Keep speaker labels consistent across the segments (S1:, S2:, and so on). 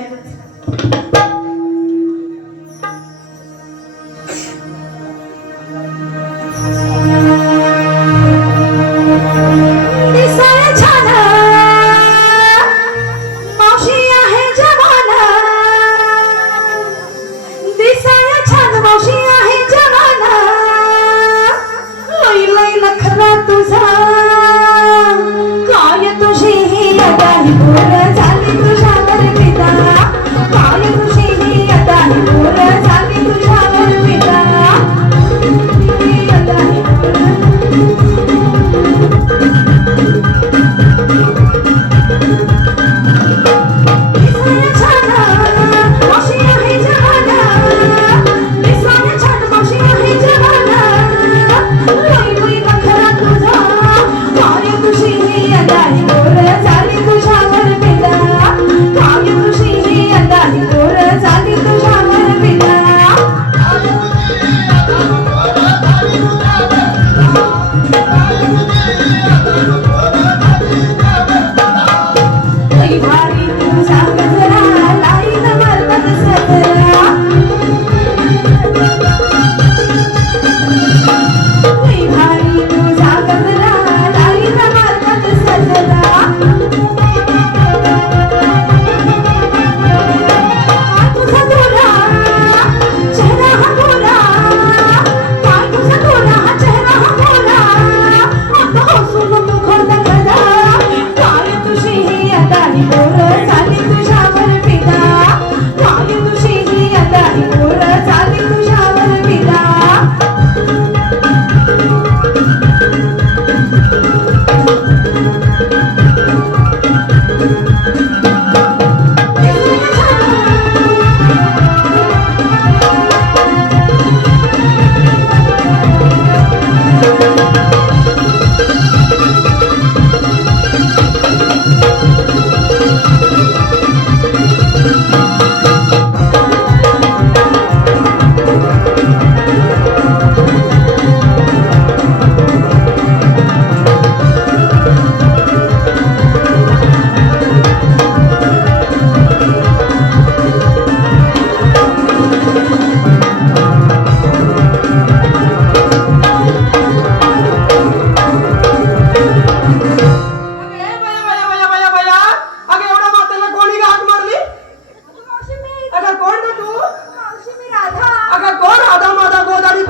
S1: Obrigada.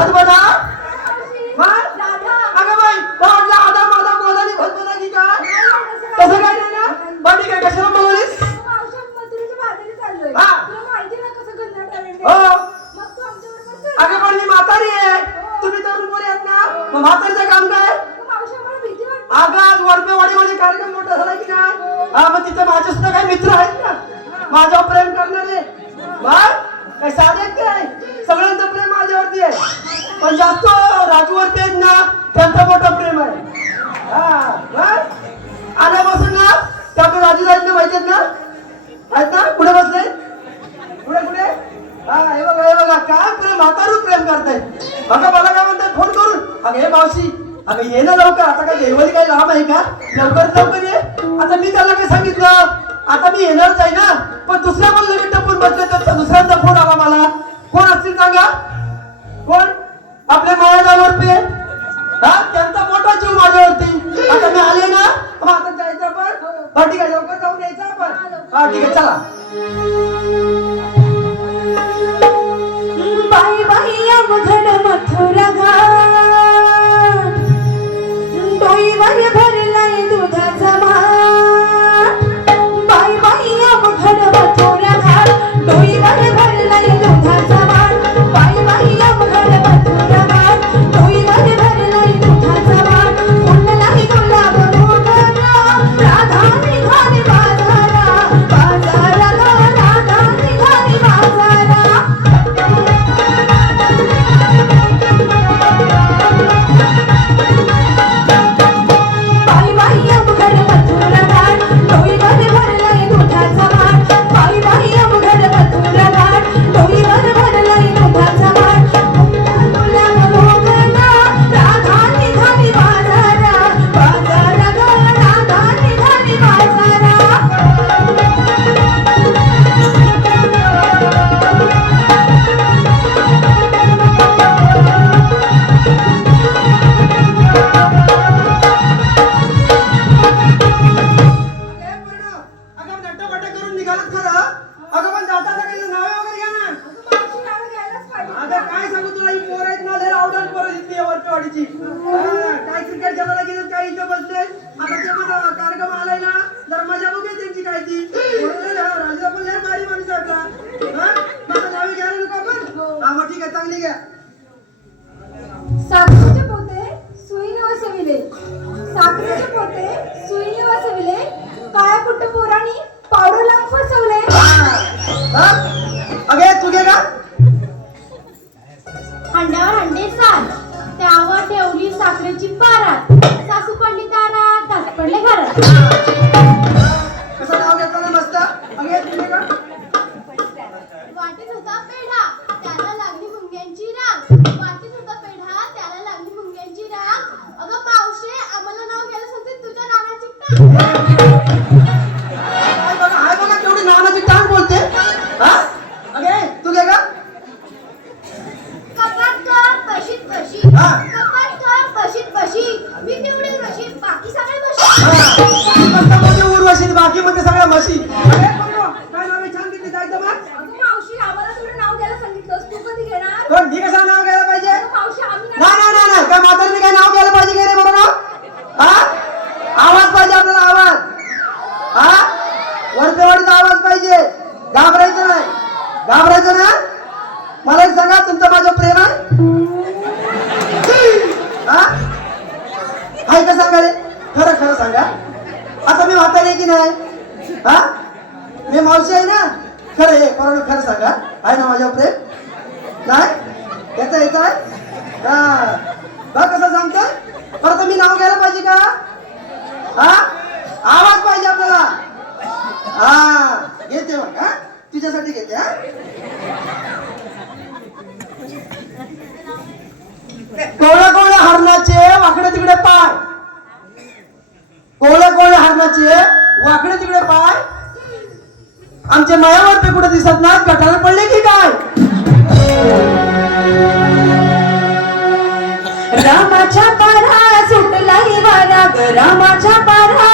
S1: அது मातारू प्रेम करतायत. बघा मला काय म्हणतात फोन करून. अगं हे मावशी अगं ये ना लवकर. आता काय देवळी काय लांब आहे का? लवकर लवकर ये. आता मी त्याला काय सांगितलं? आता मी येणारच आहे ना. पण दुसऱ्या पण मी टपून बसले तर পাথর লাগা वाडीची काय क्रिकेट खेळायला गेलं काय इथं बसले. आता
S2: ते म्हणा कार्यक्रम आलाय ना जर मजा बघूया त्यांची काय
S1: ती
S2: राजूला पण लय भारी माणूस वाटला माझं नावे घ्यायला नको आपण? हा मग ठीक आहे चांगली घ्या. साखरेचे पोते सुई न सविले साखरेचे हाय का सांगा रे खरं खरं सांगा. आता मी म्हातारी आहे की नाही? हा? मी मावशी आहे ना? खरं आहे बरोबर खरं सांगा. आहे ना माझ्या प्रेम? नाही? येतं येत आहे? हा. बघ कसं सांगतोय? परत मी नाव घ्यायला पाहिजे का? हा? आवाज पाहिजे आपल्याला. हा. घेते मग हा? तुझ्यासाठी घेते हा? कोणा कोण वाकडे तिकडे पाय. कोळ कोळ हरणाचे वाकडे तिकडे पाय. आमचे मायावरती कुठे दिसत नाही गटाला पडले की काय?
S1: रामाच्या पारा सुटला वारा ग रामाच्या पारा